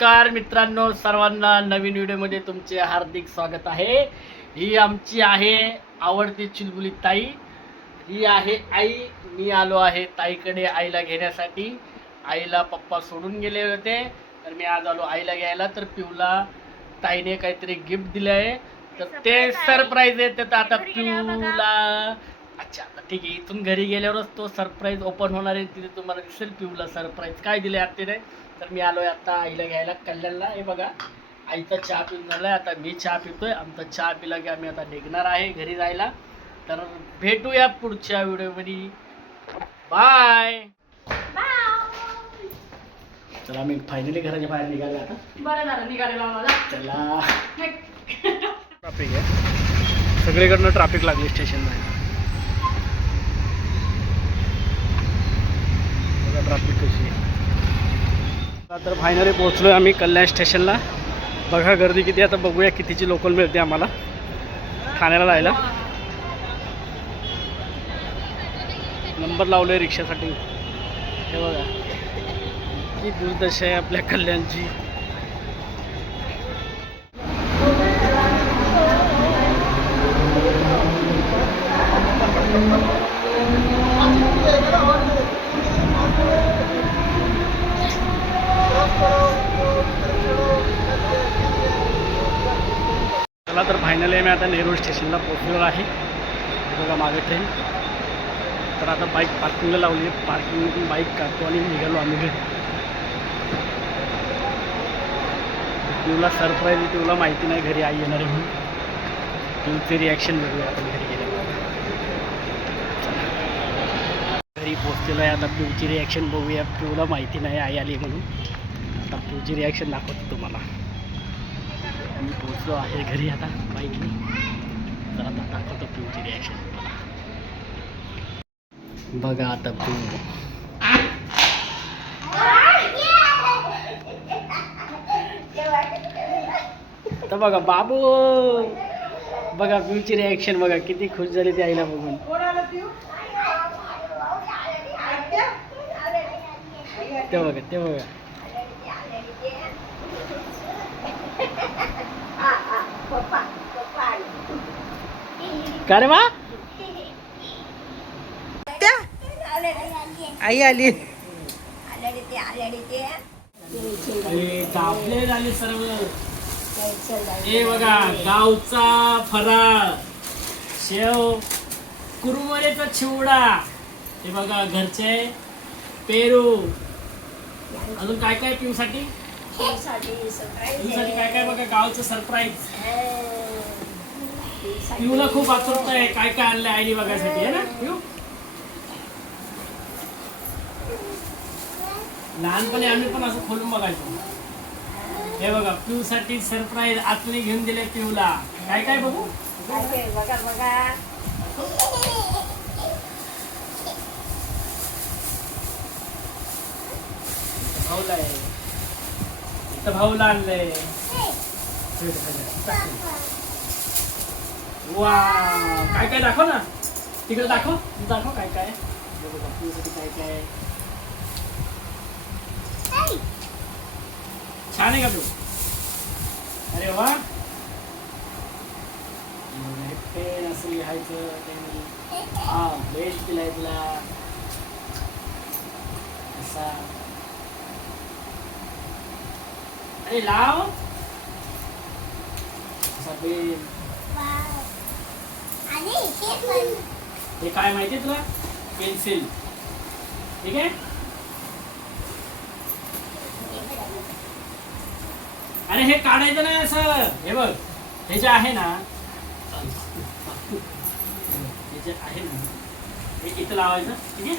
नमस्कार मित्रांनो सर्वांना नवीन व्हिडिओमध्ये तुमचे हार्दिक स्वागत आहे. ही आमची आहे आवडती चुलबुली ताई. ही आहे आई. मी आलो आहे ताईकडे आईला घेण्यासाठी. आईला पप्पा सोडून गेले होते. तर मी आज आलो आईला घ्यायला. तर पिऊला ताईने काहीतरी गिफ्ट दिलं आहे तर ते. सरप्राईज आहे. तर आता. पिऊला अच्छा ठीक आहे. इथून घरी गेल्यावरच तो सरप्राईज ओपन होणार आहे. तिथे तुम्हाला दिसेल पिऊला सरप्राईज काय दिले आत्तीने तर मी आलोय आता आईला घ्यायला कल्याणला. हे बघा आईचा चहा पिऊन झालाय. आता मी चहा पितोय. आमचा चहा पिला की आम्ही आता निघणार आहे घरी जायला. तर भेटूया पुढच्या व्हिडिओमध्ये. बाय तर आम्ही फायनली घराच्या बाहेर निघाले आता. बरं झालं निघालेला चला. ट्रॅफिक आहे. सगळीकडनं ट्रॅफिक लागली स्टेशन ट्रॅफिक कशी आहे? आता तर फायनली पोहोचलो आम्ही कल्याण स्टेशनला बघा गर्दी किती आता बघूया कितीची लोकल मिळते आम्हाला. ठाण्याला जायला. नंबर लावले रिक्षासाठी. हे बघा. किती दुर्दशा आहे आपल्या कल्याणची. चला तर फायनली मी आता नेरूळ स्टेशनला पोहोचलेलो आहे. बघा मागे ट्रेन तर आता बाईक पार्किंगला लावली आहे. पार्किंगमधून बाईक काढतो आणि निघालो आम्ही घरी. तुला सरप्राईज तुला माहिती नाही घरी आई येणार आहे म्हणून. तुमचे रिॲक्शन बघूया आपण घरी गेल्यावर. घरी पोचलेलो आहे. आता पिऊची रिॲक्शन बघूया. पिऊला माहिती नाही आई आली म्हणून. आता पिऊची रिॲक्शन दाखवतो तुम्हाला. मी पोचलो आहे घरी आता बाईकने. तर आता दाखवतो पिऊची रिॲक्शन बघा आता पिऊ तर बघा बाबू! बघा पिऊची रिॲक्शन बघा किती खुश झाली ती आईला बघून. ते बघा ते बघा. का रे बा आई आली. कापले झाले सर्व. हे बघा गावचा फराळ. शेव कुरमुरेचा चिवडा. हे बघा घरचे पेरू. अजून काय काय पिऊसाठी? पिऊसाठी काय काय बघा गावचं सरप्राईज पिऊला खूप आतुरता आहे काय काय आणलंय आईने बघायसाठी आहे ना पिऊ लहानपणी आम्ही पण असं खोलून बघायचो हे बघा पिऊ साठी सरप्राईज आतून घेऊन दिले पिऊला काय काय बघू बघा बघा भाऊला आहे इथं भाऊला आणलंय वा काय काय दाखव ना तिकडे दाखव तू दाखव काय काय काय काय. छान आहे का पिऊ अरे वा पेन असं लिहायचं त्यांनी हा बेस्ट दिलाय तुला असा अरे लाव असा पेन हे काय माहिती तुला? पेन्सिल ठीक आहे? अरे हे काढायचं नाही असं. हे बघ. हे जे आहे ना हे जे आहे ना हे इथं लावायचं. ठीक आहे?